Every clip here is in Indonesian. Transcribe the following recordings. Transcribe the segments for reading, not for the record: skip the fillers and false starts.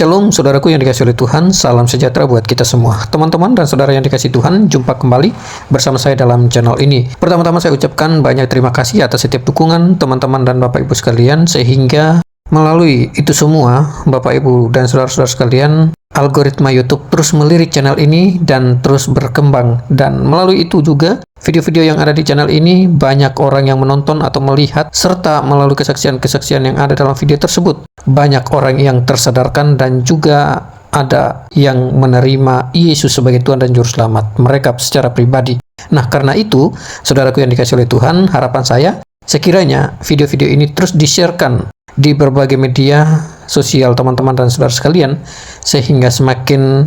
Shalom saudaraku yang dikasihi oleh Tuhan, salam sejahtera buat kita semua. Teman-teman dan saudara yang dikasihi Tuhan, jumpa kembali bersama saya dalam channel ini. Pertama-tama saya ucapkan banyak terima kasih atas setiap dukungan teman-teman dan Bapak Ibu sekalian, sehingga melalui itu semua, Bapak Ibu dan saudara-saudara sekalian, algoritma YouTube terus melirik channel ini dan terus berkembang. Dan melalui itu juga, video-video yang ada di channel ini banyak orang yang menonton atau melihat, serta melalui kesaksian-kesaksian yang ada dalam video tersebut, banyak orang yang tersadarkan dan juga ada yang menerima Yesus sebagai Tuhan dan Juru Selamat mereka secara pribadi. Nah, karena itu, saudaraku yang dikasihi oleh Tuhan, harapan saya sekiranya video-video ini terus di-sharekan di berbagai media sosial teman-teman dan saudara sekalian, sehingga semakin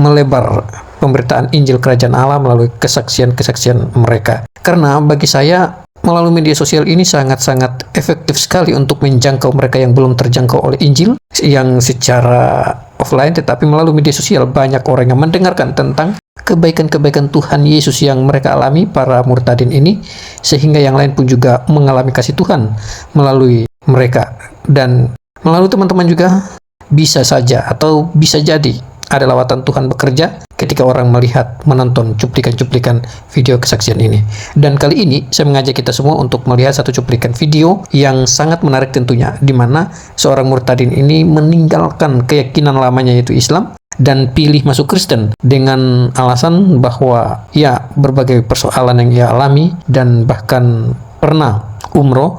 melebar pemberitaan Injil Kerajaan Allah melalui kesaksian-kesaksian mereka. Karena bagi saya, melalui media sosial ini sangat-sangat efektif sekali untuk menjangkau mereka yang belum terjangkau oleh Injil, yang secara offline, tetapi melalui media sosial banyak orang yang mendengarkan tentang kebaikan-kebaikan Tuhan Yesus yang mereka alami, para murtadin ini, sehingga yang lain pun juga mengalami kasih Tuhan melalui mereka. Dan melalui teman-teman juga bisa saja atau bisa jadi ada lawatan Tuhan bekerja ketika orang melihat, menonton cuplikan-cuplikan video kesaksian ini. Dan kali ini saya mengajak kita semua untuk melihat satu cuplikan video yang sangat menarik tentunya, di mana seorang murtadin ini meninggalkan keyakinan lamanya yaitu Islam dan pilih masuk Kristen dengan alasan bahwa ya berbagai persoalan yang ia alami, dan bahkan pernah umroh,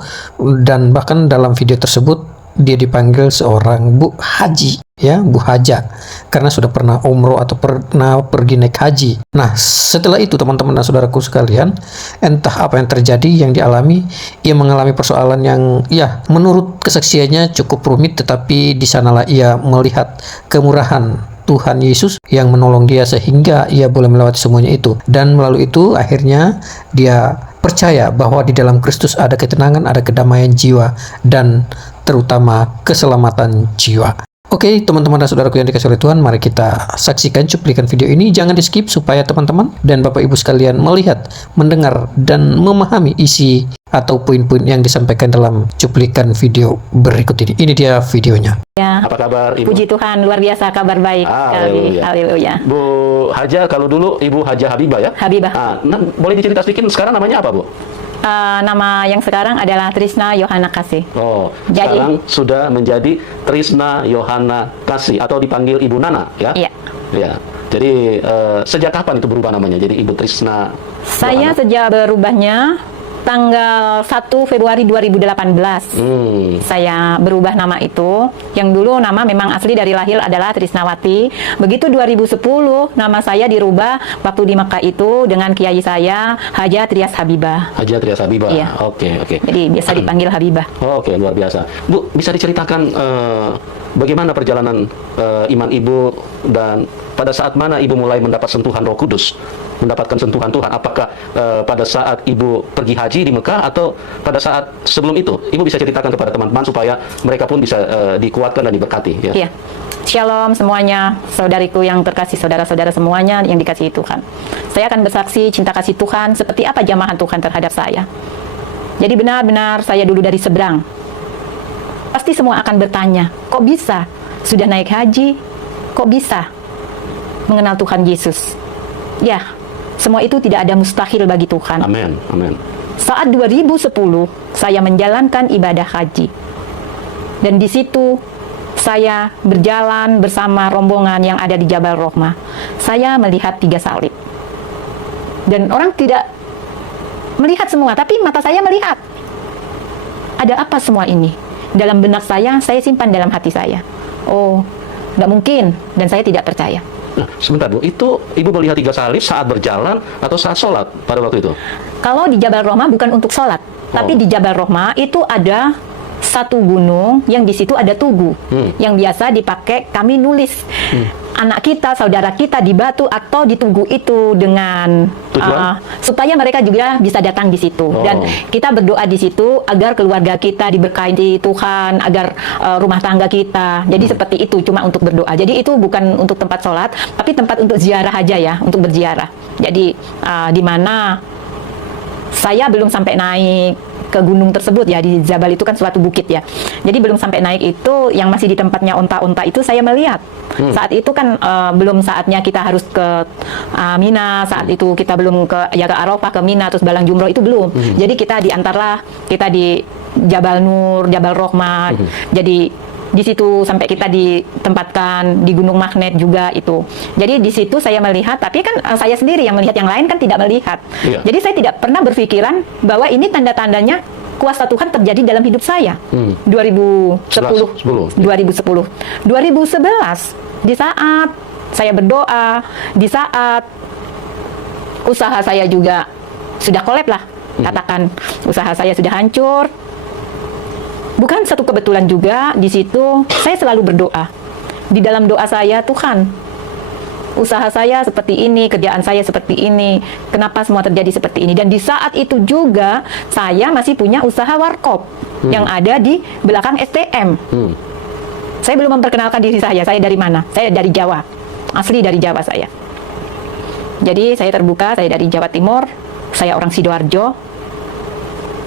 dan bahkan dalam video tersebut dia dipanggil seorang Bu Haji, ya, Bu Haja, karena sudah pernah umroh atau pernah pergi naik haji. Nah, setelah itu teman-teman dan saudaraku sekalian, entah apa yang terjadi, yang dialami, ia mengalami persoalan yang ya menurut kesaksiannya cukup rumit, tetapi di sanalah ia melihat kemurahan Tuhan Yesus yang menolong dia sehingga ia boleh melewati semuanya itu. Dan melalui itu akhirnya dia percaya bahwa di dalam Kristus ada ketenangan, ada kedamaian jiwa, dan terutama keselamatan jiwa. Oke, teman-teman dan saudaraku yang dikasihi oleh Tuhan, mari kita saksikan cuplikan video ini. Jangan di skip supaya teman-teman dan Bapak Ibu sekalian melihat, mendengar, dan memahami isi atau poin-poin yang disampaikan dalam cuplikan video berikut ini. Ini dia videonya. Ya. Apa kabar Ibu? Puji Tuhan, luar biasa, kabar baik. Haleluya. Bu Haja, kalau dulu Ibu Haja Habibah ya? Habibah. Boleh dicerita sedikit sekarang namanya apa, Bu? Nama yang sekarang adalah Trisna Yohana Kasih. Oh, jadi, sekarang sudah menjadi Trisna Yohana Kasih atau dipanggil Ibu Nana ya? Iya. Ya. Jadi sejak kapan itu berubah namanya? Jadi Ibu Trisna Saya Yohana. sejak berubahnya tanggal 1 Februari 2018. Saya berubah nama itu. Yang dulu nama memang asli dari lahir adalah Trisnawati. Begitu 2010 nama saya dirubah waktu di Mekah itu dengan kiai saya Haja Trias Habibah. Haja Trias Habibah. Iya. Oke. Jadi biasa dipanggil Habibah. Oke, luar biasa. Bu, bisa diceritakan bagaimana perjalanan iman Ibu, dan pada saat mana Ibu mulai mendapat sentuhan Roh Kudus, mendapatkan sentuhan Tuhan? Apakah pada saat Ibu pergi haji di Mekah atau pada saat sebelum itu? Ibu bisa ceritakan kepada teman-teman supaya mereka pun bisa dikuatkan dan diberkati. Ya. Iya. Shalom semuanya, saudariku yang terkasih, saudara-saudara semuanya yang dikasihi Tuhan. Saya akan bersaksi cinta kasih Tuhan seperti apa jamahan Tuhan terhadap saya. Jadi benar-benar saya dulu dari seberang. Pasti semua akan bertanya, kok bisa? Sudah naik haji, kok bisa mengenal Tuhan Yesus? Ya, semua itu tidak ada mustahil bagi Tuhan. Amin, amin. Saat 2010, saya menjalankan ibadah haji. Dan di situ, saya berjalan bersama rombongan yang ada di Jabal Rohmah. Saya melihat 3 salib. Dan orang tidak melihat semua, tapi mata saya melihat. Ada apa semua ini? Dalam benak saya simpan dalam hati saya. Oh, nggak mungkin, dan saya tidak percaya. Nah, sebentar Bu, itu Ibu melihat 3 salib saat berjalan atau saat sholat pada waktu itu? Kalau di Jabal Rohmah bukan untuk sholat, tapi di Jabal Rohmah itu ada satu gunung yang di situ ada tugu yang biasa dipakai kami nulis anak kita, saudara kita di batu atau di tugu itu dengan supaya mereka juga bisa datang di situ. Dan kita berdoa di situ agar keluarga kita diberkahi Tuhan, agar rumah tangga kita. Jadi seperti itu, cuma untuk berdoa. Jadi itu bukan untuk tempat sholat, tapi tempat untuk ziarah aja ya, untuk berziarah. Jadi di mana saya belum sampai naik ke gunung tersebut ya, di Jabal itu kan suatu bukit ya. Jadi belum sampai naik itu, yang masih di tempatnya onta-onta itu saya melihat. Saat itu kan belum saatnya kita harus ke Mina, saat itu kita belum ke Arafah, ke Mina, terus Balang Jumroh itu belum. Jadi kita kita di Jabal Nur, Jabal Rohmah. Jadi di situ sampai kita ditempatkan di Gunung Magnet juga itu. Jadi di situ saya melihat, tapi kan saya sendiri yang melihat, yang lain kan tidak melihat. Iya. Jadi saya tidak pernah berpikiran bahwa ini tanda-tandanya kuasa Tuhan terjadi dalam hidup saya. 2011, di saat saya berdoa, di saat usaha saya juga sudah kolab lah, katakan usaha saya sudah hancur. Bukan satu kebetulan juga, di situ saya selalu berdoa. Di dalam doa saya, Tuhan, usaha saya seperti ini, kerjaan saya seperti ini, kenapa semua terjadi seperti ini? Dan di saat itu juga, saya masih punya usaha warkop yang ada di belakang STM. Saya belum memperkenalkan diri saya dari mana? Saya dari Jawa, asli dari Jawa saya. Jadi saya terbuka, saya dari Jawa Timur, saya orang Sidoarjo,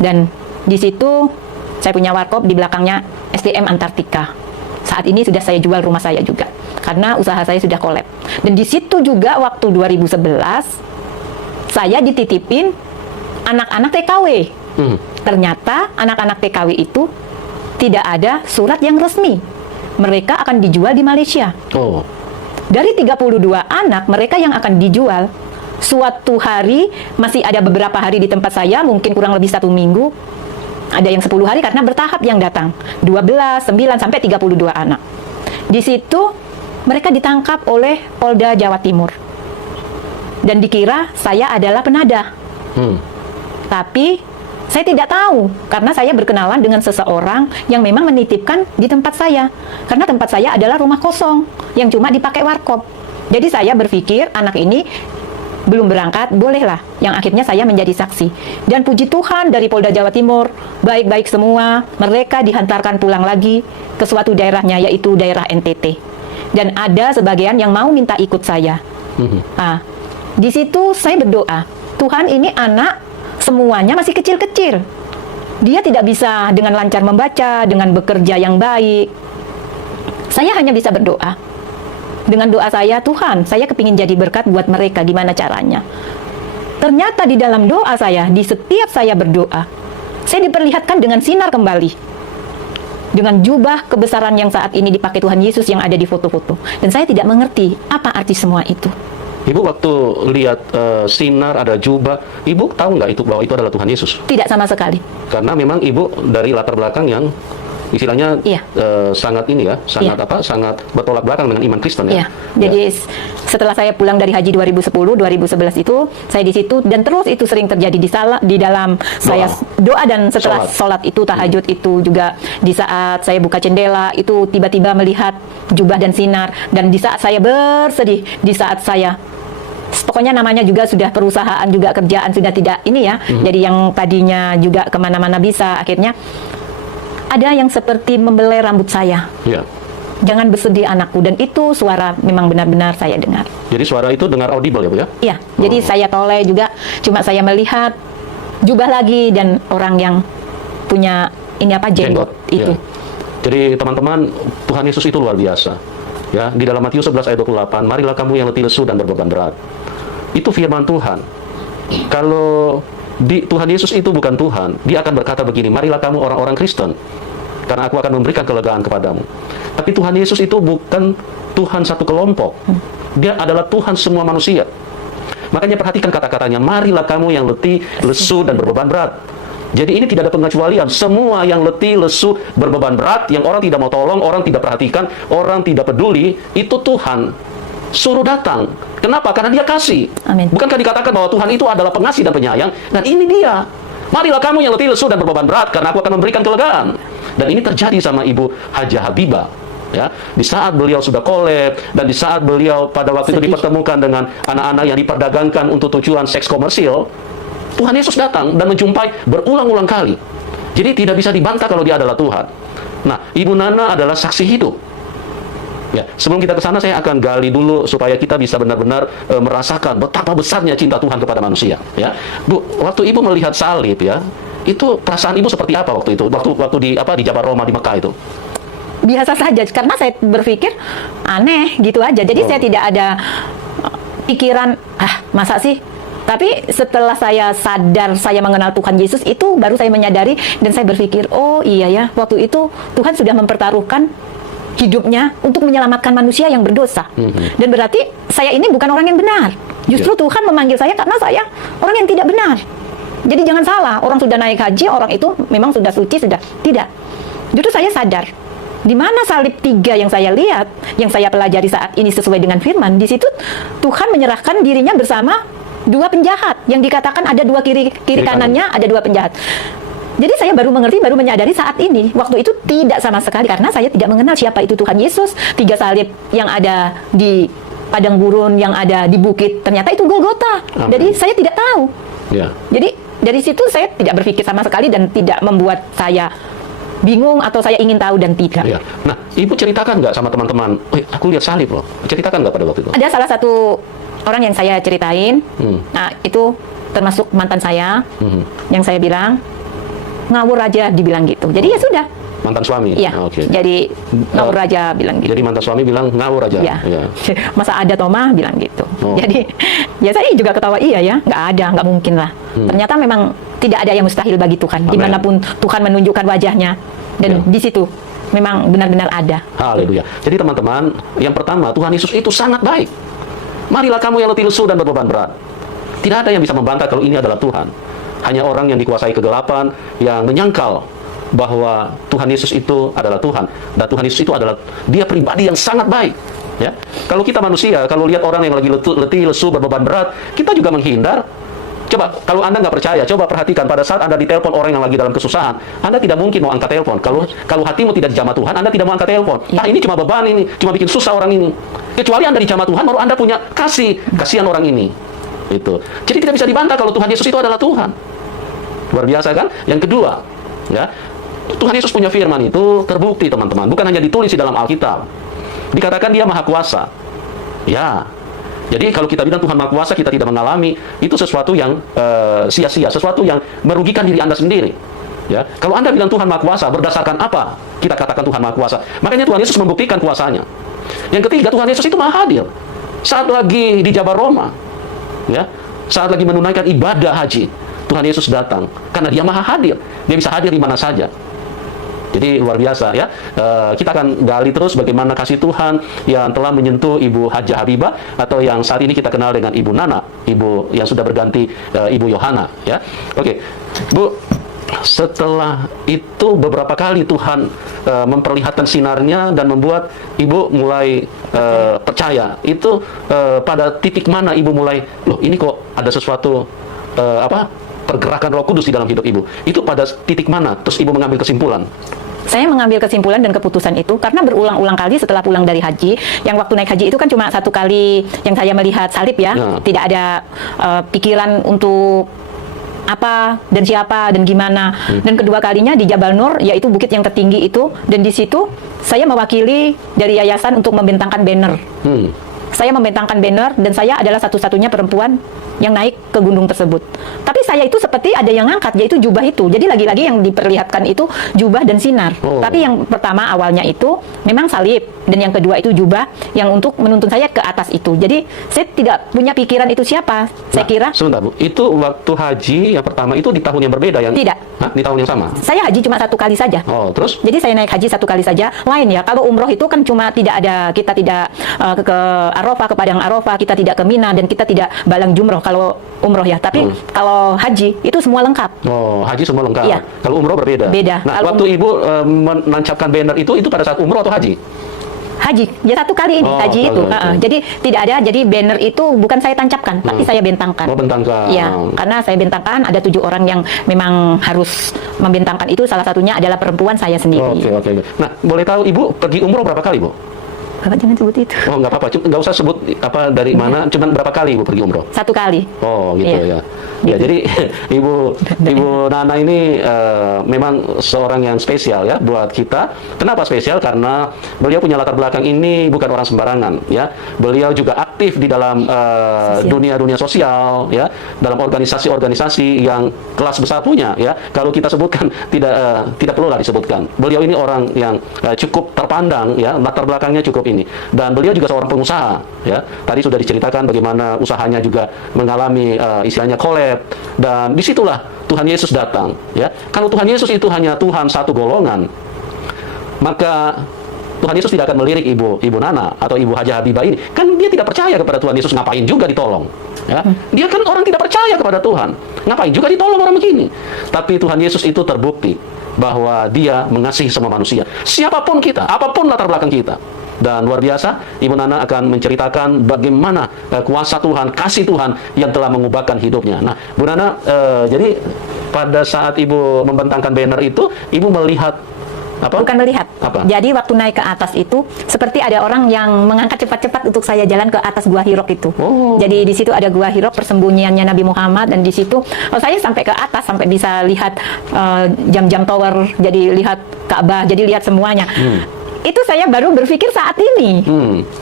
dan di situ saya punya warkop, di belakangnya SDM Antartika. Saat ini sudah saya jual rumah saya juga, karena usaha saya sudah kolab. Dan di situ juga waktu 2011, saya dititipin anak-anak TKW. Ternyata anak-anak TKW itu tidak ada surat yang resmi. Mereka akan dijual di Malaysia. Dari 32 anak mereka yang akan dijual, suatu hari, masih ada beberapa hari di tempat saya, mungkin kurang lebih 1 minggu, ada yang 10 hari karena bertahap yang datang. 12, 9, sampai 32 anak. Di situ mereka ditangkap oleh Polda Jawa Timur. Dan dikira saya adalah penada. Tapi saya tidak tahu, karena saya berkenalan dengan seseorang yang memang menitipkan di tempat saya. Karena tempat saya adalah rumah kosong yang cuma dipakai warkop. Jadi saya berpikir anak ini belum berangkat, bolehlah, yang akhirnya saya menjadi saksi. Dan puji Tuhan, dari Polda Jawa Timur baik-baik semua, mereka dihantarkan pulang lagi ke suatu daerahnya, yaitu daerah NTT. Dan ada sebagian yang mau minta ikut saya. Di situ saya berdoa, Tuhan, ini anak semuanya masih kecil-kecil, dia tidak bisa dengan lancar membaca, dengan bekerja yang baik. Saya hanya bisa berdoa. Dengan doa saya, Tuhan, saya kepingin jadi berkat buat mereka, gimana caranya? Ternyata di dalam doa saya, di setiap saya berdoa, saya diperlihatkan dengan sinar kembali. Dengan jubah kebesaran yang saat ini dipakai Tuhan Yesus yang ada di foto-foto. Dan saya tidak mengerti apa arti semua itu. Ibu waktu lihat sinar, ada jubah, Ibu tahu nggak itu bahwa itu adalah Tuhan Yesus? Tidak sama sekali. Karena memang Ibu dari latar belakang yang istilahnya sangat ini ya, sangat bertolak belakang dengan iman Kristen ya. Jadi setelah saya pulang dari haji 2010, 2011 itu saya di situ, dan terus itu sering terjadi di dalam saya doa, dan setelah sholat itu, tahajud itu juga, di saat saya buka jendela itu tiba-tiba melihat jubah dan sinar. Dan di saat saya bersedih, di saat saya pokoknya namanya juga sudah perusahaan, juga kerjaan sudah tidak ini ya, jadi yang tadinya juga kemana-mana bisa, akhirnya ada yang seperti membelai rambut saya. Jangan bersedih anakku, dan itu suara memang benar-benar saya dengar. Jadi suara itu dengar audible ya Bu ya? Iya, jadi saya toleh juga, cuma saya melihat jubah lagi dan orang yang punya ini apa, jenggot itu. Jadi teman-teman, Tuhan Yesus itu luar biasa. Ya, di dalam Matius 11 ayat 28, marilah kamu yang letih lesu dan berbeban berat. Itu firman Tuhan. Kalau Tuhan Yesus itu bukan Tuhan, dia akan berkata begini, marilah kamu orang-orang Kristen, karena aku akan memberikan kelegaan kepadamu. Tapi Tuhan Yesus itu bukan Tuhan satu kelompok, dia adalah Tuhan semua manusia. Makanya perhatikan kata-katanya, marilah kamu yang letih, lesu, dan berbeban berat. Jadi ini tidak ada pengecualian, semua yang letih, lesu, berbeban berat, yang orang tidak mau tolong, orang tidak perhatikan, orang tidak peduli, itu Tuhan suruh datang. Kenapa? Karena dia kasih. Amin. Bukankah dikatakan bahwa Tuhan itu adalah pengasih dan penyayang? Dan ini dia. Marilah kamu yang letih, lesu, dan berbeban berat, karena aku akan memberikan kelegaan. Dan ini terjadi sama Ibu Hajah Habibah. Ya, di saat beliau sudah kolab, dan di saat beliau pada waktu itu dipertemukan dengan anak-anak yang diperdagangkan untuk tujuan seks komersil, Tuhan Yesus datang dan menjumpai berulang-ulang kali. Jadi tidak bisa dibantah kalau dia adalah Tuhan. Nah, Ibu Nana adalah saksi hidup. Ya, sebelum kita ke sana saya akan gali dulu supaya kita bisa benar-benar merasakan betapa besarnya cinta Tuhan kepada manusia. Ya, Bu, waktu Ibu melihat salib ya, Itu perasaan ibu seperti apa waktu itu? Waktu di Jabal Roma di Mekah itu? Biasa saja, karena saya berpikir aneh gitu aja. Jadi saya tidak ada pikiran, masa sih? Tapi setelah saya sadar, saya mengenal Tuhan Yesus, itu baru saya menyadari dan saya berpikir, oh iya ya, waktu itu Tuhan sudah mempertaruhkan hidupnya untuk menyelamatkan manusia yang berdosa. Dan berarti saya ini bukan orang yang benar. Justru Tuhan memanggil saya karena saya orang yang tidak benar. Jadi jangan salah, orang sudah naik haji, orang itu memang sudah suci, sudah tidak. Justru saya sadar, di mana salib 3 yang saya lihat, yang saya pelajari saat ini sesuai dengan firman, di situ Tuhan menyerahkan dirinya bersama 2 penjahat, yang dikatakan ada 2 kiri kanannya, ada 2 penjahat. Jadi saya baru mengerti, baru menyadari saat ini. Waktu itu tidak sama sekali, karena saya tidak mengenal siapa itu Tuhan Yesus. 3 salib yang ada di padang gurun, yang ada di bukit, ternyata itu Golgota. Jadi saya tidak tahu. Jadi dari situ saya tidak berpikir sama sekali dan tidak membuat saya bingung atau saya ingin tahu dan tidak. Nah, ibu ceritakan nggak sama teman-teman? Aku lihat salib loh. Ceritakan nggak pada waktu itu? Ada salah satu orang yang saya ceritain. Nah, itu termasuk mantan saya, yang saya bilang ngawur aja, dibilang gitu. Jadi ya sudah. Mantan suami? Iya. Jadi ngawur aja, bilang gitu. Jadi mantan suami bilang ngawur aja? Iya. Masa ada Toma bilang gitu. Jadi ya saya juga ketawa, iya ya, nggak ada, nggak mungkin lah. Ternyata memang tidak ada yang mustahil bagi Tuhan. Dimanapun Tuhan menunjukkan wajahnya. Dan di situ memang benar-benar ada. Haleluya. Jadi teman-teman, yang pertama, Tuhan Yesus itu sangat baik. Marilah kamu yang letih lesu dan berbeban berat. Tidak ada yang bisa membantah kalau ini adalah Tuhan. Hanya orang yang dikuasai kegelapan, yang menyangkal bahwa Tuhan Yesus itu adalah Tuhan. Dan Tuhan Yesus itu adalah dia pribadi yang sangat baik. Ya, kalau kita manusia, kalau lihat orang yang lagi letih lesu berbeban berat, kita juga menghindar. Coba, kalau Anda nggak percaya, coba perhatikan pada saat Anda ditelepon orang yang lagi dalam kesusahan, Anda tidak mungkin mau angkat telepon. Kalau hatimu tidak dijamah Tuhan, Anda tidak mau angkat telepon. Ini cuma beban ini, cuma bikin susah orang ini. Kecuali Anda dijamah Tuhan, baru Anda punya kasihan orang ini. Itu. Jadi tidak bisa dibantah kalau Tuhan Yesus itu adalah Tuhan. Luar biasa kan? Yang kedua, ya, Tuhan Yesus punya firman itu terbukti teman-teman, bukan hanya ditulis di dalam Alkitab. Dikatakan dia maha kuasa. Ya. Jadi kalau kita bilang Tuhan maha kuasa, kita tidak mengalami, itu sesuatu yang sia-sia, sesuatu yang merugikan diri Anda sendiri. Ya. Kalau Anda bilang Tuhan maha kuasa, berdasarkan apa kita katakan Tuhan maha kuasa? Makanya Tuhan Yesus membuktikan kuasanya. Yang ketiga, Tuhan Yesus itu maha hadir. Saat lagi di Jabal Roma, ya, saat lagi menunaikan ibadah haji, Tuhan Yesus datang karena dia maha hadir. Dia bisa hadir di mana saja. Jadi luar biasa ya. Kita akan gali terus bagaimana kasih Tuhan yang telah menyentuh Ibu Hajah Habibah, atau yang saat ini kita kenal dengan Ibu Nana, ibu yang sudah berganti Ibu Yohana ya. Oke, Bu, setelah itu beberapa kali Tuhan memperlihatkan sinarnya dan membuat Ibu mulai percaya. Itu pada titik mana Ibu mulai, loh ini kok ada sesuatu pergerakan Roh Kudus di dalam hidup Ibu? Itu pada titik mana terus Ibu mengambil kesimpulan? Saya mengambil kesimpulan dan keputusan itu karena berulang-ulang kali setelah pulang dari haji. Yang waktu naik haji itu kan cuma 1 kali yang saya melihat salib ya. Tidak ada pikiran untuk apa dan siapa dan gimana. Dan kedua kalinya di Jabal Nur, yaitu bukit yang tertinggi itu, dan di situ saya mewakili dari yayasan untuk membentangkan banner. Saya membentangkan banner dan saya adalah satu-satunya perempuan yang naik ke gunung tersebut. Tapi saya itu seperti ada yang ngangkat, yaitu jubah itu. Jadi lagi-lagi yang diperlihatkan itu jubah dan sinar. Tapi yang pertama awalnya itu memang salib, dan yang kedua itu jubah yang untuk menuntun saya ke atas itu. Jadi saya tidak punya pikiran itu siapa. Saya kira. Sebentar Bu, itu waktu haji yang pertama itu di tahun yang berbeda yang? Tidak. Di tahun yang sama? Saya haji cuma 1 kali saja. Terus? Jadi saya naik haji 1 kali saja. Lain ya, kalau umroh itu kan cuma tidak ada, kita tidak ke Arafah, ke Padang Arafah, kita tidak ke Mina, dan kita tidak balang jumroh kalau umroh ya. Tapi kalau haji itu semua lengkap. Haji semua lengkap. Iya. Kalau umroh berbeda. Beda. Nah, waktu Ibu menancapkan banner itu pada saat umroh atau haji? Haji, ya 1 kali ini haji itu. Jadi tidak ada, jadi banner itu bukan saya tancapkan, tapi saya bentangkan. Bentangkan. Iya, karena saya bentangkan, ada 7 orang yang memang harus membentangkan itu, salah satunya adalah perempuan saya sendiri. Oke. Nah, boleh tahu Ibu pergi umroh berapa kali Bu? Bapak jangan sebut itu. Oh, nggak apa-apa. Nggak usah sebut apa dari mana. Cuman berapa kali Ibu pergi umroh? 1 kali. Oh, gitu Iya. ya. Ya, jadi Ibu Nana ini memang seorang yang spesial ya buat kita. Kenapa spesial? Karena beliau punya latar belakang ini bukan orang sembarangan ya. Beliau juga aktif di dalam dunia sosial ya, dalam organisasi-organisasi yang kelas besar punya ya. Kalau kita sebutkan tidak perlulah disebutkan. Beliau ini orang yang cukup terpandang ya, latar belakangnya cukup ini. Dan beliau juga seorang pengusaha ya. Tadi sudah diceritakan bagaimana usahanya juga mengalami istilahnya collab, dan disitulah Tuhan Yesus datang ya. Kalau Tuhan Yesus itu hanya Tuhan satu golongan, maka Tuhan Yesus tidak akan melirik Ibu Nana atau Ibu Haja Habibah ini. Kan dia tidak percaya kepada Tuhan Yesus, ngapain juga ditolong ya. Dia kan orang tidak percaya kepada Tuhan, ngapain juga ditolong orang begini. Tapi Tuhan Yesus itu terbukti bahwa dia mengasihi semua manusia, siapapun kita, apapun latar belakang kita. Dan luar biasa, Ibu Nana akan menceritakan bagaimana kuasa Tuhan, kasih Tuhan yang telah mengubahkan hidupnya. Nah, Bu Nana, jadi pada saat Ibu membentangkan banner itu, Ibu melihat apa? Bukan melihat. Apa? Jadi waktu naik ke atas itu seperti ada orang yang mengangkat cepat-cepat untuk saya jalan ke atas Gua Hiro itu. Oh. Jadi di situ ada Gua Hiro, persembunyiannya Nabi Muhammad, dan di situ saya sampai ke atas, sampai bisa lihat jam-jam tower, jadi lihat Ka'bah, jadi lihat semuanya. Itu saya baru berpikir saat ini.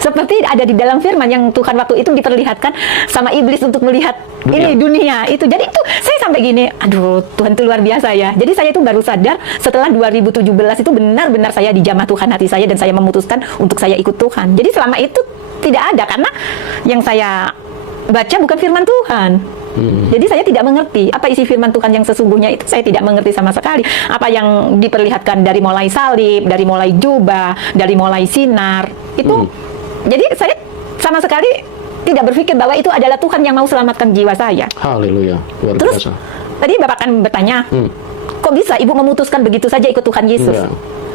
Seperti ada di dalam firman yang Tuhan waktu itu diperlihatkan sama iblis untuk melihat ini dunia itu. Jadi itu saya sampai gini, aduh Tuhan itu luar biasa ya. Jadi saya itu baru sadar setelah 2017 itu benar-benar saya dijamah Tuhan hati saya, dan saya memutuskan untuk saya ikut Tuhan. Jadi selama itu tidak ada, karena yang saya baca bukan firman Tuhan. Jadi saya tidak mengerti apa isi firman Tuhan yang sesungguhnya itu, saya tidak mengerti sama sekali. Apa yang diperlihatkan dari mulai salib, dari mulai jubah, dari mulai sinar itu. Jadi saya sama sekali tidak berpikir bahwa itu adalah Tuhan yang mau selamatkan jiwa saya. Haleluya, luar Terus biasa. tadi Bapak kan bertanya, kok bisa Ibu memutuskan begitu saja ikut Tuhan Yesus? Iya.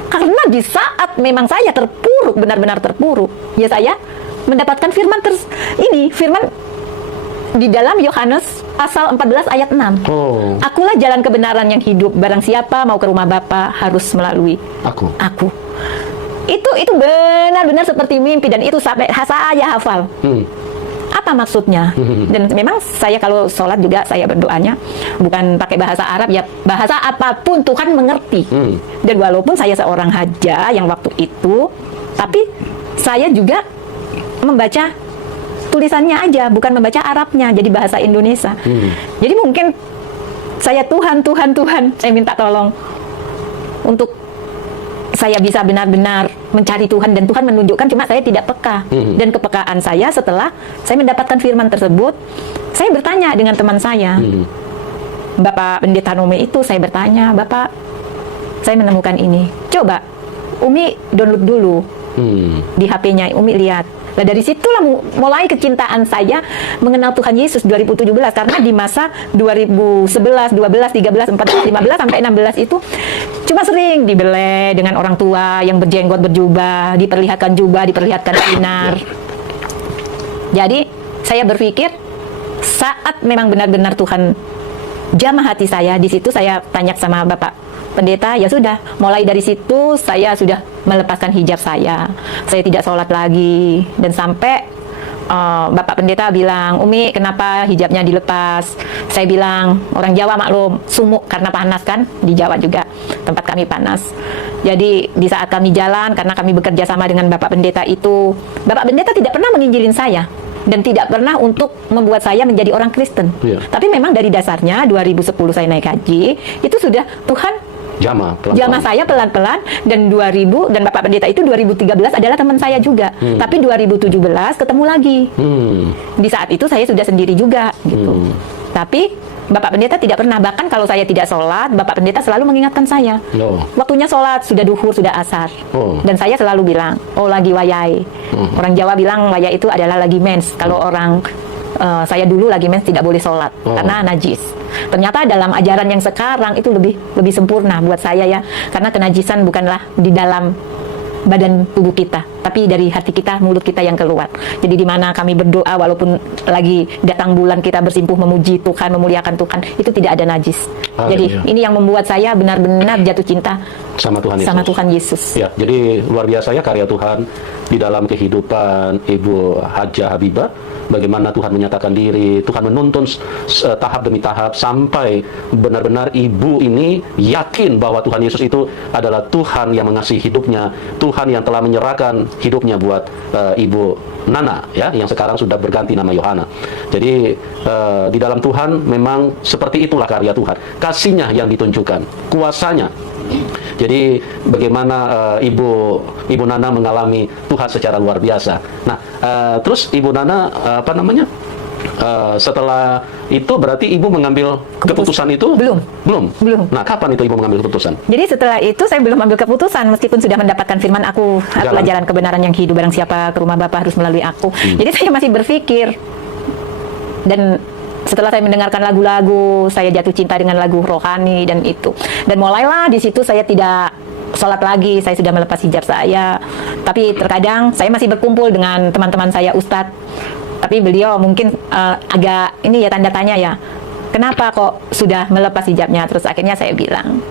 Karena di saat memang saya terpuruk, benar-benar terpuruk, ya saya mendapatkan firman firman di dalam Yohanes pasal 14 ayat 6. Oh. Akulah jalan kebenaran yang hidup, barang siapa mau ke rumah Bapa harus melalui Aku. Itu benar-benar seperti mimpi, dan itu sampai saya hafal. Apa maksudnya? Dan memang saya kalau sholat juga saya berdoanya bukan pakai bahasa Arab ya, bahasa apapun Tuhan mengerti. Dan walaupun saya seorang haja yang waktu itu, tapi saya juga membaca tulisannya aja, bukan membaca Arabnya, jadi bahasa Indonesia. Jadi mungkin saya Tuhan, saya minta tolong untuk saya bisa benar-benar mencari Tuhan, dan Tuhan menunjukkan, cuma saya tidak peka. Dan kepekaan saya setelah saya mendapatkan firman tersebut, saya bertanya dengan teman saya, Bapak Pendeta Nome itu, saya bertanya, Bapak, saya menemukan ini, coba Umi download dulu di HP-nya, Umi lihat. Nah dari situlah mulai kecintaan saya mengenal Tuhan Yesus 2017, karena di masa 2011, 12, 13, 14, 15 sampai 16 itu cuma sering dibelai dengan orang tua yang berjenggot berjubah, diperlihatkan jubah, diperlihatkan sinar. Jadi saya berpikir saat memang benar-benar Tuhan jamah hati saya, di situ saya tanya sama Bapak Pendeta, ya sudah, mulai dari situ saya sudah melepaskan hijab saya tidak sholat lagi. Dan sampai Bapak Pendeta bilang, Umi kenapa hijabnya dilepas? Saya bilang, orang Jawa maklum, sumuk karena panas kan, di Jawa juga tempat kami panas. Jadi di saat kami jalan, karena kami bekerja sama dengan Bapak Pendeta itu, Bapak Pendeta tidak pernah menginjilin saya, dan tidak pernah untuk membuat saya menjadi orang Kristen. Tapi memang dari dasarnya 2010 saya naik haji, itu sudah Tuhan jamah saya pelan-pelan, dan dan Bapak Pendeta itu 2013 adalah teman saya juga. Tapi 2017 ketemu lagi. Di saat itu saya sudah sendiri juga gitu. Tapi Bapak Pendeta tidak pernah, bahkan kalau saya tidak sholat, Bapak Pendeta selalu mengingatkan saya. Waktunya sholat, sudah duhur, sudah asar. Dan saya selalu bilang, oh lagi wayai. Orang Jawa bilang wayai itu adalah lagi mens. Kalau orang saya dulu lagi mens tidak boleh sholat karena najis. Ternyata dalam ajaran yang sekarang itu lebih sempurna buat saya ya, karena kenajisan bukanlah di dalam badan tubuh kita, tapi dari hati kita, mulut kita yang keluar. Jadi di mana kami berdoa walaupun lagi datang bulan kita bersimpuh memuji Tuhan, memuliakan Tuhan, itu tidak ada najis. Jadi ini yang membuat saya benar-benar jatuh cinta sama Tuhan Yesus. Sama Tuhan Yesus. Ya, jadi luar biasa ya karya Tuhan di dalam kehidupan Ibu Hajah Habibah. Bagaimana Tuhan menyatakan diri, Tuhan menuntun tahap demi tahap sampai benar-benar ibu ini yakin bahwa Tuhan Yesus itu adalah Tuhan yang mengasihi hidupnya, Tuhan yang telah menyerahkan hidupnya buat Ibu Nana ya, yang sekarang sudah berganti nama Yohana. Jadi di dalam Tuhan memang seperti itulah karya Tuhan, kasihnya yang ditunjukkan, kuasanya. Jadi bagaimana Ibu Nana mengalami Tuhan secara luar biasa. Nah, terus Ibu Nana setelah itu berarti Ibu mengambil keputusan itu? Belum. Nah, kapan itu Ibu mengambil keputusan? Jadi setelah itu saya belum ambil keputusan meskipun sudah mendapatkan firman aku adalah jalan kebenaran yang hidup, barang siapa ke rumah Bapa harus melalui aku. Jadi saya masih berpikir, dan setelah saya mendengarkan lagu-lagu, saya jatuh cinta dengan lagu rohani dan itu. Dan mulailah di situ saya tidak sholat lagi, saya sudah melepas hijab saya. Tapi terkadang saya masih berkumpul dengan teman-teman saya Ustadz. Tapi beliau mungkin agak ini ya tanda tanya ya. Kenapa kok sudah melepas hijabnya? Terus akhirnya saya bilang,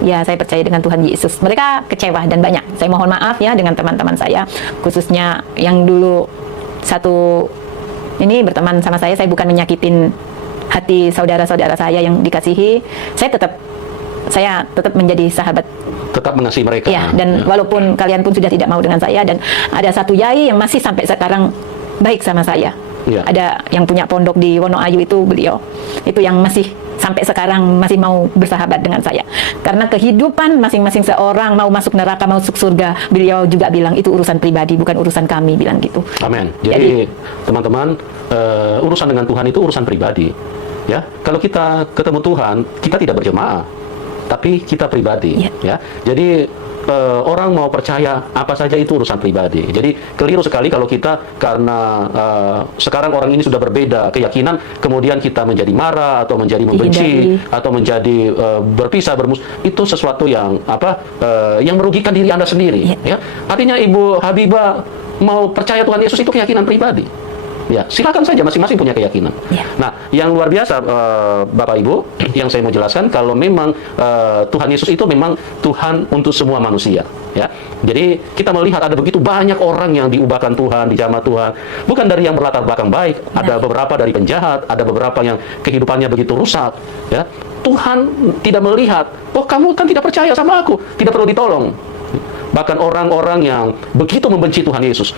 ya saya percaya dengan Tuhan Yesus. Mereka kecewa dan banyak. Saya mohon maaf ya dengan teman-teman saya, khususnya yang dulu satu ini berteman sama saya bukan menyakitin hati saudara-saudara saya yang dikasihi. Saya tetap menjadi sahabat, tetap mengasihi mereka. Ya, dan walaupun kalian pun sudah tidak mau dengan saya, dan ada satu yai yang masih sampai sekarang baik sama saya. Ya. Ada yang punya pondok di Wonoayu itu beliau. Itu yang masih sampai sekarang masih mau bersahabat dengan saya. Karena kehidupan masing-masing seorang mau masuk neraka, mau masuk surga, beliau juga bilang itu urusan pribadi, bukan urusan kami, bilang gitu. Amin. Jadi teman-teman, urusan dengan Tuhan itu urusan pribadi. Ya, kalau kita ketemu Tuhan, kita tidak berjemaah, tapi kita pribadi. Ya, jadi orang mau percaya apa saja itu urusan pribadi. Jadi keliru sekali kalau kita karena sekarang orang ini sudah berbeda keyakinan, kemudian kita menjadi marah atau menjadi membenci atau menjadi berpisah bermusuh. Itu sesuatu yang yang merugikan diri Anda sendiri. Ya, artinya Ibu Habibah mau percaya Tuhan Yesus itu keyakinan pribadi. Ya, silakan saja masing-masing punya keyakinan. Nah, yang luar biasa Bapak Ibu, yang saya mau jelaskan kalau memang Tuhan Yesus itu memang Tuhan untuk semua manusia, ya. Jadi kita melihat ada begitu banyak orang yang diubahkan Tuhan, dijamah Tuhan, bukan dari yang berlatar belakang baik, ada beberapa dari penjahat, ada beberapa yang kehidupannya begitu rusak, ya. Tuhan tidak melihat, oh kamu kan tidak percaya sama aku, tidak perlu ditolong. Bahkan orang-orang yang begitu membenci Tuhan Yesus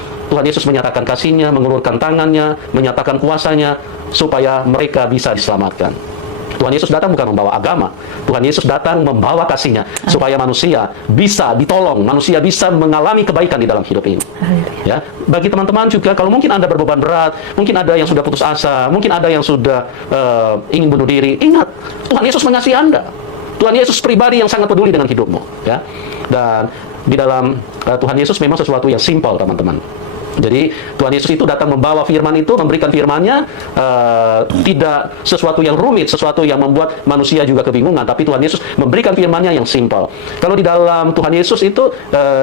menyatakan kasih-Nya, mengulurkan tangannya, menyatakan kuasanya, supaya mereka bisa diselamatkan. Tuhan Yesus datang bukan membawa agama, Tuhan Yesus datang membawa kasih-Nya, supaya manusia bisa ditolong, manusia bisa mengalami kebaikan di dalam hidup ini. Ya, bagi teman-teman juga, kalau mungkin Anda berbeban berat, mungkin ada yang sudah putus asa, mungkin ada yang sudah ingin bunuh diri, ingat, Tuhan Yesus mengasihi Anda. Tuhan Yesus pribadi yang sangat peduli dengan hidupmu, ya. Dan di dalam Tuhan Yesus memang sesuatu yang simpel, teman-teman. Jadi Tuhan Yesus itu datang membawa firman itu, memberikan firman-Nya, tidak sesuatu yang rumit, sesuatu yang membuat manusia juga kebingungan, tapi Tuhan Yesus memberikan firman-Nya yang simpel. Kalau di dalam Tuhan Yesus itu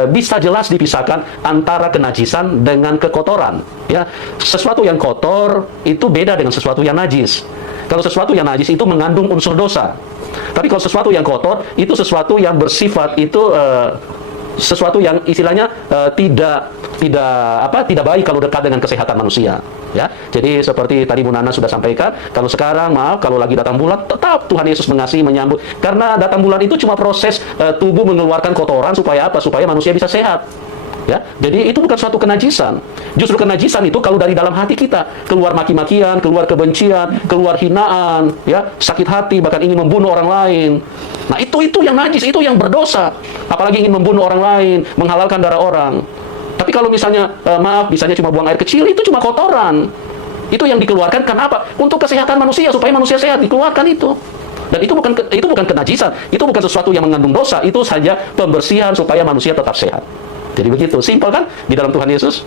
bisa jelas dipisahkan antara kenajisan dengan kekotoran, ya. Sesuatu yang kotor itu beda dengan sesuatu yang najis. Kalau sesuatu yang najis itu mengandung unsur dosa. Tapi kalau sesuatu yang kotor itu sesuatu yang bersifat itu sesuatu yang istilahnya tidak baik kalau dekat dengan kesehatan manusia, ya. Jadi seperti tadi Bu Nana sudah sampaikan, kalau sekarang kalau lagi datang bulan, tetap Tuhan Yesus mengasihi, menyambut, karena datang bulan itu cuma proses tubuh mengeluarkan kotoran supaya supaya manusia bisa sehat. Ya, jadi itu bukan suatu kenajisan. Justru kenajisan itu kalau dari dalam hati kita keluar maki-makian, keluar kebencian, keluar hinaan, ya, sakit hati, bahkan ingin membunuh orang lain. Nah, itu yang najis, itu yang berdosa. Apalagi ingin membunuh orang lain, menghalalkan darah orang. Tapi kalau misalnya misalnya cuma buang air kecil, itu cuma kotoran. Itu yang dikeluarkan karena apa? Untuk kesehatan manusia, supaya manusia sehat, dikeluarkan itu. Dan itu bukan kenajisan, itu bukan sesuatu yang mengandung dosa, itu saja pembersihan supaya manusia tetap sehat. Jadi begitu, simpel kan di dalam Tuhan Yesus.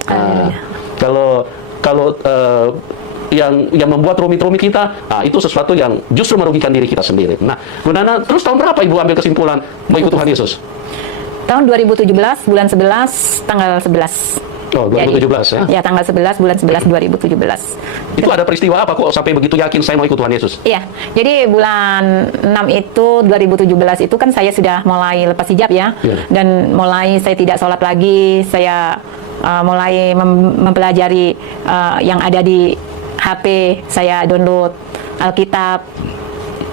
Kalau yang membuat rumit-rumit kita, itu sesuatu yang justru merugikan diri kita sendiri. Nah, Bu Nana, terus tahun berapa Ibu ambil kesimpulan mau ikut Tuhan Yesus? Tahun 2017, bulan 11, tanggal 11. Oh, 2017 ya? Ya, tanggal 11 bulan 11 2017. Itu ada peristiwa apa kok sampai begitu yakin saya mau ikut Tuhan Yesus? Iya, jadi bulan 6 itu 2017 itu kan saya sudah mulai lepas hijab ya, dan mulai saya tidak sholat lagi, saya mulai mempelajari yang ada di HP, saya download Alkitab,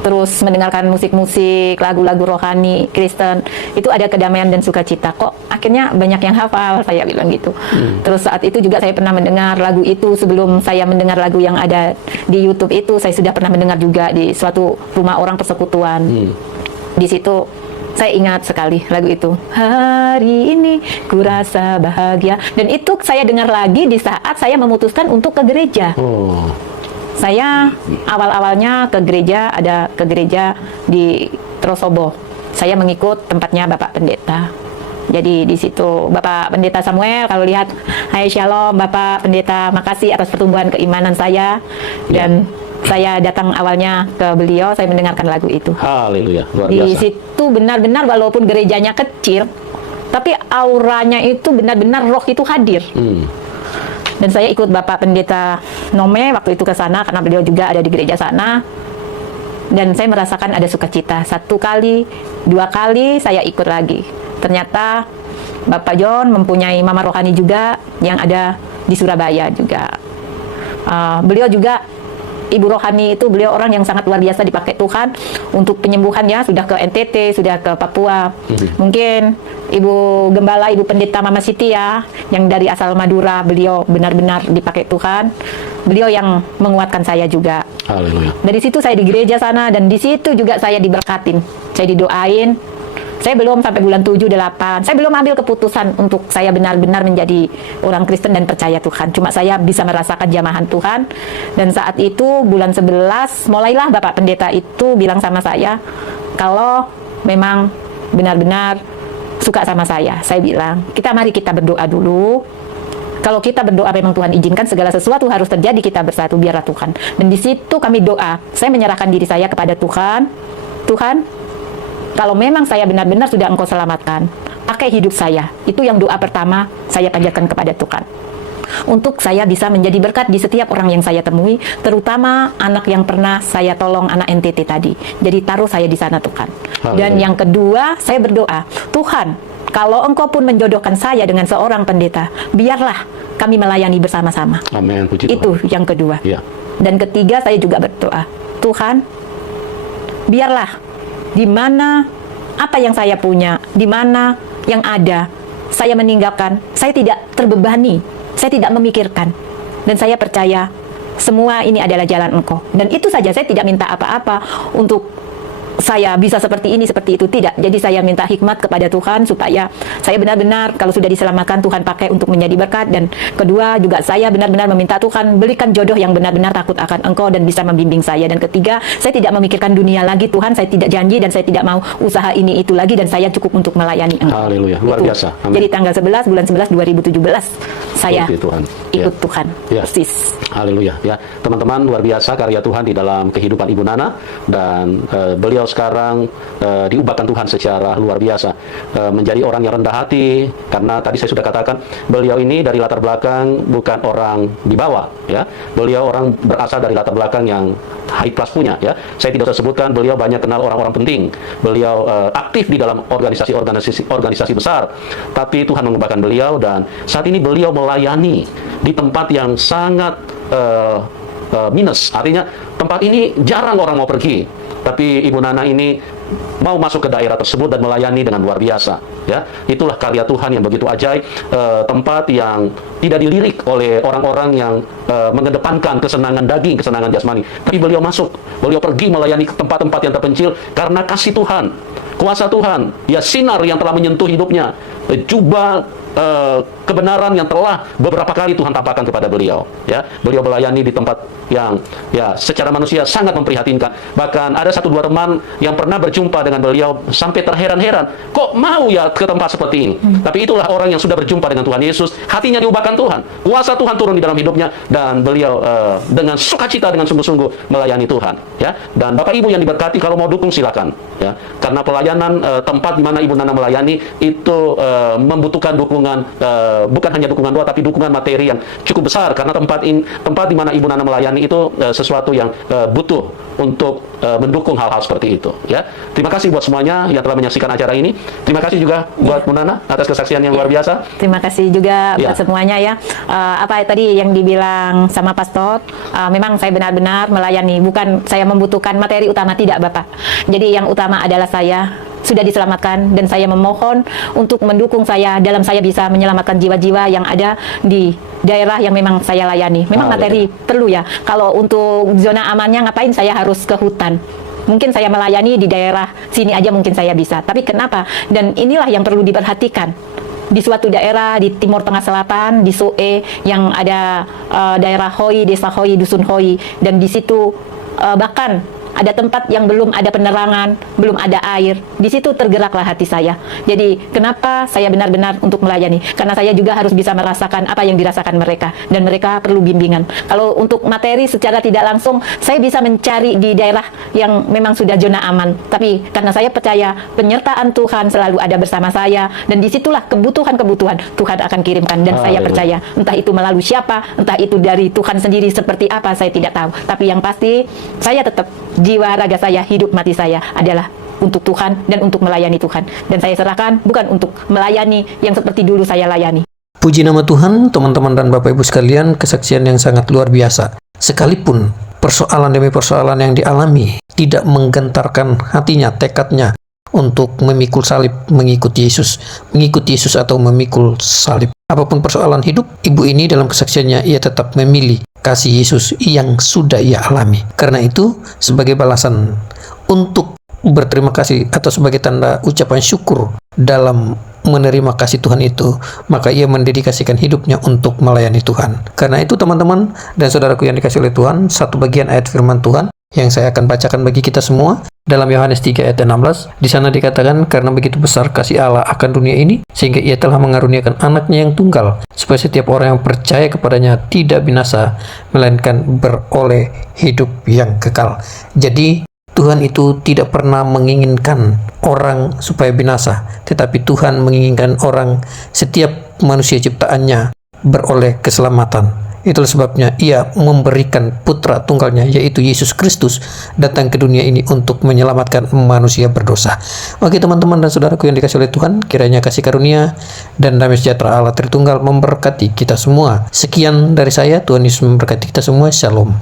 terus mendengarkan musik-musik, lagu-lagu rohani Kristen. Itu ada kedamaian dan sukacita. Kok akhirnya banyak yang hafal, saya bilang gitu. Terus saat itu juga saya pernah mendengar lagu itu. Sebelum saya mendengar lagu yang ada di YouTube itu, saya sudah pernah mendengar juga di suatu rumah orang persekutuan. Di situ saya ingat sekali lagu itu. Hari ini ku rasa bahagia. Dan itu saya dengar lagi di saat saya memutuskan untuk ke gereja. Saya awal-awalnya ke gereja, ada ke gereja di Trosobo. Saya mengikut tempatnya Bapak Pendeta. Jadi di situ Bapak Pendeta Samuel, kalau lihat, hai shalom Bapak Pendeta, makasih atas pertumbuhan keimanan saya. Dan saya datang awalnya ke beliau, saya mendengarkan lagu itu. Haleluya, luar Di biasa. situ benar-benar walaupun gerejanya kecil, tapi auranya itu benar-benar roh itu hadir. Dan saya ikut Bapak Pendeta Nome waktu itu ke sana karena beliau juga ada di gereja sana. Dan saya merasakan ada sukacita. 1 kali, 2 kali saya ikut lagi. Ternyata Bapak John mempunyai mama rohani juga yang ada di Surabaya juga. Beliau juga ibu rohani itu, beliau orang yang sangat luar biasa dipakai Tuhan untuk penyembuhannya. Sudah ke NTT, sudah ke Papua. Mungkin Ibu Gembala, Ibu Pendeta Mama Siti ya, yang dari asal Madura, beliau benar-benar dipakai Tuhan. Beliau yang menguatkan saya juga. Haleluya. Dari situ saya di gereja sana, dan di situ juga saya diberkatin. Saya didoain. Saya belum sampai bulan 7, 8. Saya belum ambil keputusan untuk saya benar-benar menjadi orang Kristen dan percaya Tuhan. Cuma saya bisa merasakan jamahan Tuhan. Dan saat itu bulan 11, mulailah Bapak Pendeta itu bilang sama saya, kalau memang benar-benar suka sama saya bilang, mari kita berdoa dulu. Kalau kita berdoa memang Tuhan izinkan segala sesuatu harus terjadi, kita bersatu, biarlah Tuhan. Dan di situ kami doa. Saya menyerahkan diri saya kepada Tuhan. Tuhan, kalau memang saya benar-benar sudah Engkau selamatkan, pakai hidup saya. Itu yang doa pertama saya panjatkan kepada Tuhan. Untuk saya bisa menjadi berkat di setiap orang yang saya temui, terutama anak yang pernah saya tolong, anak NTT tadi. Jadi taruh saya di sana Tuhan. Dan yang kedua, saya berdoa, Tuhan, kalau Engkau pun menjodohkan saya dengan seorang pendeta, biarlah kami melayani bersama-sama. Amin, puji Tuhan. Itu yang kedua. Dan ketiga, saya juga berdoa, Tuhan, biarlah di mana apa yang saya punya, di mana yang ada, saya meninggalkan, saya tidak terbebani, saya tidak memikirkan, dan saya percaya semua ini adalah jalan Engkau. Dan itu saja, saya tidak minta apa-apa untuk saya bisa seperti ini, seperti itu, tidak. Jadi saya minta hikmat kepada Tuhan supaya saya benar-benar kalau sudah diselamatkan Tuhan pakai untuk menjadi berkat. Dan kedua juga saya benar-benar meminta Tuhan berikan jodoh yang benar-benar takut akan Engkau dan bisa membimbing saya. Dan ketiga, saya tidak memikirkan dunia lagi Tuhan, saya tidak janji dan saya tidak mau usaha ini itu lagi, dan saya cukup untuk melayani Engkau. Haleluya, luar biasa. Amin. Jadi tanggal 11 bulan 11 2017 saya Tuhan. ikut Tuhan. Persis. Haleluya. Ya, teman-teman, luar biasa karya Tuhan di dalam kehidupan Ibu Nana, dan beliau sekarang diubahkan Tuhan secara luar biasa, menjadi orang yang rendah hati, karena tadi saya sudah katakan beliau ini dari latar belakang bukan orang di bawah, ya. Beliau orang berasal dari latar belakang yang high class punya, ya. Saya tidak usah sebutkan, beliau banyak kenal orang-orang penting. Beliau aktif di dalam organisasi besar, tapi Tuhan mengubahkan beliau, dan saat ini beliau melayani di tempat yang sangat minus. Artinya tempat ini jarang orang mau pergi, tapi Ibu Nana ini mau masuk ke daerah tersebut dan melayani dengan luar biasa, ya. Itulah karya Tuhan yang begitu ajaib, tempat yang tidak dilirik oleh orang-orang yang mengedepankan kesenangan daging, kesenangan jasmani, tapi beliau masuk, beliau pergi melayani ke tempat-tempat yang terpencil karena kasih Tuhan, kuasa Tuhan, ya, sinar yang telah menyentuh hidupnya, jubah kebenaran yang telah beberapa kali Tuhan tampakkan kepada beliau, ya. Beliau melayani di tempat yang, ya, secara manusia sangat memprihatinkan. Bahkan ada 1-2 teman yang pernah berjumpa dengan beliau sampai terheran-heran, kok mau ya ke tempat seperti ini. Tapi itulah orang yang sudah berjumpa dengan Tuhan Yesus, hatinya diubahkan Tuhan, kuasa Tuhan turun di dalam hidupnya, dan beliau dengan sukacita, dengan sungguh-sungguh melayani Tuhan, ya. Dan Bapak Ibu yang diberkati, kalau mau dukung silakan, ya, karena pelayanan tempat di mana Ibu Nana melayani itu membutuhkan dukungan dukungan, bukan hanya dukungan doa, tapi dukungan materi yang cukup besar, karena tempat di mana Ibu Nana melayani itu sesuatu yang butuh untuk mendukung hal-hal seperti itu. Ya, terima kasih buat semuanya yang telah menyaksikan acara ini. Terima kasih juga buat Bu Nana atas kesaksian yang luar biasa. Terima kasih juga buat semuanya ya. Apa tadi yang dibilang sama Pastor, memang saya benar-benar melayani, bukan saya membutuhkan materi utama, tidak Bapak. Jadi yang utama adalah saya sudah diselamatkan, dan saya memohon untuk mendukung saya dalam saya bisa menyelamatkan jiwa-jiwa yang ada di daerah yang memang saya layani. Memang materi perlu ya. Kalau untuk zona amannya ngapain saya harus ke hutan? Mungkin saya melayani di daerah sini aja mungkin saya bisa. Tapi kenapa? Dan inilah yang perlu diperhatikan. Di suatu daerah di Timur Tengah Selatan, di Soe, yang ada daerah Hoi, desa Hoi, dusun Hoi, dan di situ bahkan ada tempat yang belum ada penerangan, belum ada air. Di situ tergeraklah hati saya. Jadi kenapa saya benar-benar untuk melayani? Karena saya juga harus bisa merasakan apa yang dirasakan mereka, dan mereka perlu bimbingan. Kalau untuk materi secara tidak langsung, saya bisa mencari di daerah yang memang sudah zona aman. Tapi karena saya percaya penyertaan Tuhan selalu ada bersama saya, dan disitulah kebutuhan-kebutuhan Tuhan akan kirimkan. Dan saya percaya, entah itu melalui siapa, entah itu dari Tuhan sendiri seperti apa, saya tidak tahu. Tapi yang pasti, saya tetap jiwa raga saya, hidup mati saya adalah untuk Tuhan dan untuk melayani Tuhan. Dan saya serahkan bukan untuk melayani yang seperti dulu saya layani. Puji nama Tuhan, teman-teman dan Bapak Ibu sekalian, kesaksian yang sangat luar biasa. Sekalipun persoalan demi persoalan yang dialami tidak menggentarkan hatinya, tekadnya untuk memikul salib, mengikuti Yesus atau memikul salib. Apapun persoalan hidup, ibu ini dalam kesaksiannya ia tetap memilih kasih Yesus yang sudah ia alami. Karena itu, sebagai balasan untuk berterima kasih atau sebagai tanda ucapan syukur dalam menerima kasih Tuhan itu, maka ia mendedikasikan hidupnya untuk melayani Tuhan. Karena itu teman-teman dan saudaraku yang dikasihi oleh Tuhan, satu bagian ayat firman Tuhan yang saya akan bacakan bagi kita semua dalam Yohanes 3 ayat 16. Di sana dikatakan, karena begitu besar kasih Allah akan dunia ini, sehingga ia telah mengaruniakan anaknya yang tunggal, supaya setiap orang yang percaya kepadanya tidak binasa, melainkan beroleh hidup yang kekal. Jadi Tuhan itu tidak pernah menginginkan orang supaya binasa, tetapi Tuhan menginginkan orang, setiap manusia ciptaannya beroleh keselamatan. Itulah sebabnya ia memberikan putra tunggalnya, yaitu Yesus Kristus, datang ke dunia ini untuk menyelamatkan manusia berdosa. Oke teman-teman dan saudaraku yang dikasihi oleh Tuhan, kiranya kasih karunia dan damai sejahtera Allah Tritunggal memberkati kita semua. Sekian dari saya, Tuhan Yesus memberkati kita semua. Shalom.